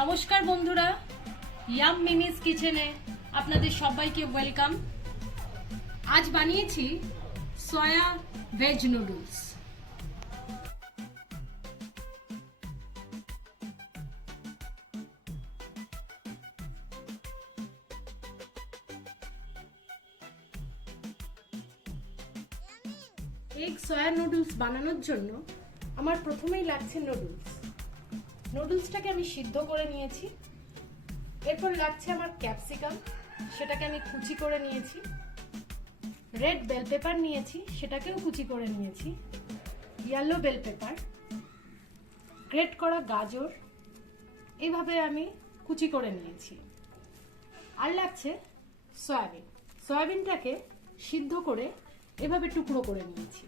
নমস্কার বন্ধুরা, yam Mimi's কিচেনে আপনাদের সবাইকে ওয়েলকাম। আজ বানিয়েছি soya veg noodles. Egg soya noodles বানানোর জন্য আমার প্রথমেই লাগছে নুডলসটাকে আমি সিদ্ধ করে নিয়েছি। এরপর লাগছে আমার ক্যাপসিকাম, সেটাকে আমি কুচি করে নিয়েছি। রেড বেল পেপার নিয়েছি, সেটাকেও কুচি করে নিয়েছি। ইয়েলো বেল পেপার, গ্রেট করা গাজর, এইভাবে আমি কুচি করে নিয়েছি। আর লাগছে সয়াবিনটাকে সিদ্ধ করে এভাবে টুকরো করে নিয়েছি।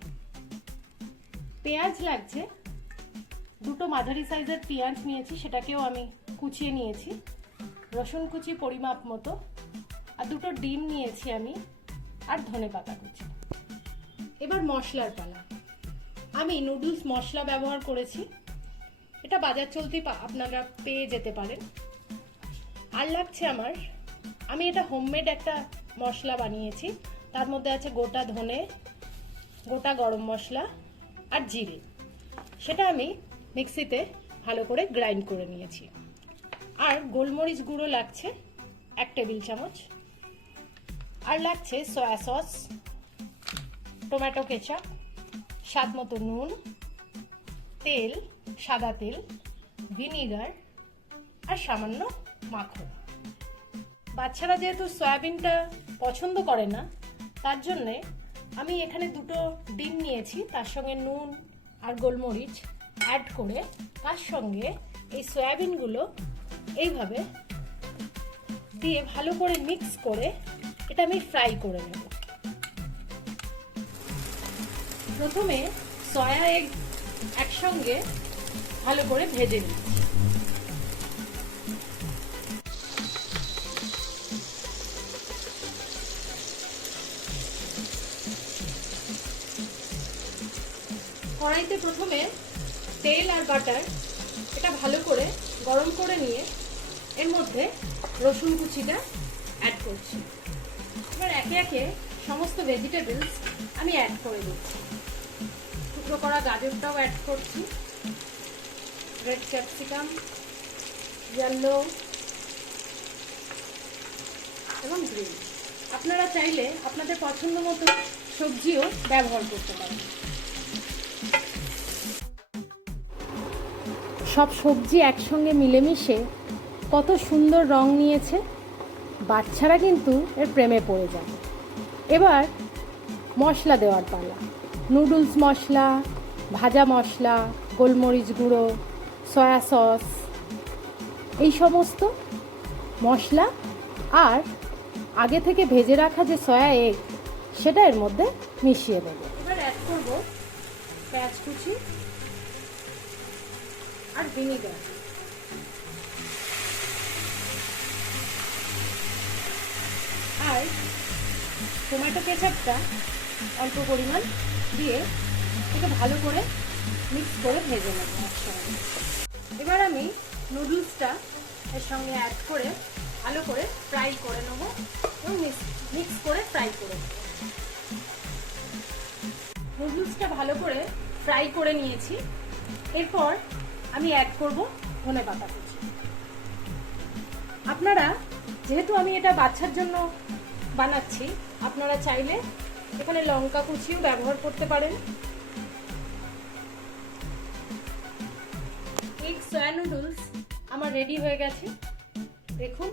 পেঁয়াজ লাগছে, দুটো মাঝারি সাইজের পেঁয়াজ নিয়েছি, সেটাকেও আমি কুচিয়ে নিয়েছি। রসুন কুচি পরিমাপ মতো, আর দুটো ডিম নিয়েছি আমি, আর ধনেপাতা কুচি। এবার মশলার পালা। আমি নুডলস মশলা ব্যবহার করেছি, এটা বাজার চলতি আপনারা পেয়ে যেতে পারেন। আর লাগছে আমি এটা হোমমেড একটা মশলা বানিয়েছি। তার মধ্যে আছে গোটা ধনে, গোটা গরম মশলা আর জিরে। সেটা আমি মিক্সিতে ভালো করে গ্রাইন্ড করে নিয়েছি। আর গোলমরিচ গুঁড়ো লাগছে 1 টেবিল চামচ। আর লাগছে সয়া সস, টমেটো কেচাপ, স্বাদ মতো নুন, তেল, সাদা তেল, ভিনিগার আর সামান্য মাখন। বাচ্চারা যেহেতু সয়াবিনটা পছন্দ করে না, তার জন্যে আমি এখানে দুটো ডিম নিয়েছি, তার সঙ্গে নুন আর গোলমরিচ অ্যাড করে তার সঙ্গে এই সয়াবিনগুলো এইভাবে দিয়ে ভালো করে মিক্স করে এটা আমি ফ্রাই করে নেব। প্রথমে সয়া এগ একসঙ্গে ভালো করে ভেজে নিচ্ছি। কড়াইতে প্রথমে তেল আর বাটার এটা ভালো করে গরম করে নিয়ে এর মধ্যে রসুন কুচিটা অ্যাড করছি। এবার একে একে সমস্ত ভেজিটেবলস আমি অ্যাড করে দিচ্ছি। টুকরো করা গাজরটাও অ্যাড করছি, রেড ক্যাপসিকাম, ইয়েলো এবং গ্রিন। আপনারা চাইলে আপনাদের পছন্দ মতো সবজিও ব্যবহার করতে পারেন। সব সবজি একসঙ্গে মিলেমিশে কত সুন্দর রং নিয়েছে, বাচ্চারা কিন্তু এর প্রেমে পড়ে যাবে। এবার মশলা দেওয়ার পালা। নুডলস মশলা, ভাজা মশলা, গোলমরিচ গুঁড়ো, সয়া সস, এই সমস্ত মশলা আর আগে থেকে ভেজে রাখা যে সয়া এগ, সেটা এর মধ্যে মিশিয়ে দেবো। এবার অ্যাড করবো পেঁয়াজ কুচি আর ভিনিগার। আর টমেটো কেচাপটা অল্প পরিমাণ দিয়ে এটাকে ভালো করে মিক্স করে ভেজে নেব একসঙ্গে। এবার আমি নুডলসটা এর সঙ্গে অ্যাড করে ভালো করে ফ্রাই করে নেব এবং মিক্স করে ফ্রাই করে নেব। নুডলসটা ভালো করে ফ্রাই করে নিয়েছি। এরপর আমি অ্যাড করব ধনেপাতা কুচি। আপনারা, যেহেতু আমি এটা বাচ্চার জন্য বানাচ্ছি, আপনারা চাইলে এখানে লঙ্কা কুচিও ব্যবহার করতে পারেন। এই সয়া নুডলস আমার রেডি হয়ে গেছে। দেখুন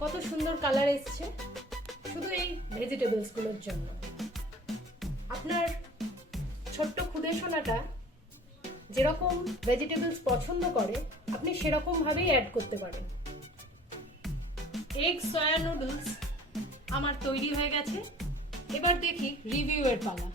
কত সুন্দর কালার এসছে, শুধু এই ভেজিটেবলসগুলোর জন্য। আপনার ছোট্ট খুদে সোনাটা যেরকম ভেজিটেবলস পছন্দ করে, আপনি সেরকম ভাবেই অ্যাড করতে পারেন। এগ সয়া নুডলস আমার তৈরি হয়ে গেছে। এবার দেখি রিভিউ এর পালা।